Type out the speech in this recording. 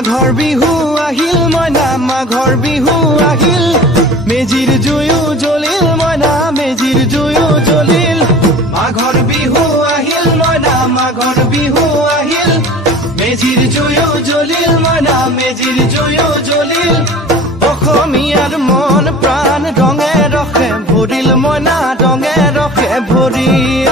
মাঘৰ বিহু আহিল মইনা মাঘৰ বিহু আহিল মেজিৰ জুয়ো জ্বলিল মইনা মেজিৰ জুয়ো জ্বলিল মাঘৰ বিহু আহিল মইনা মাঘৰ বিহু আহিল মেজিৰ জুয়ো জ্বলিল মইনা মেজিৰ জুয়ো জ্বলিল অসমীয়াৰ মন প্ৰাণ ৰঙে ৰখে ভৰিল মইনা ৰঙে ৰখে ভৰিল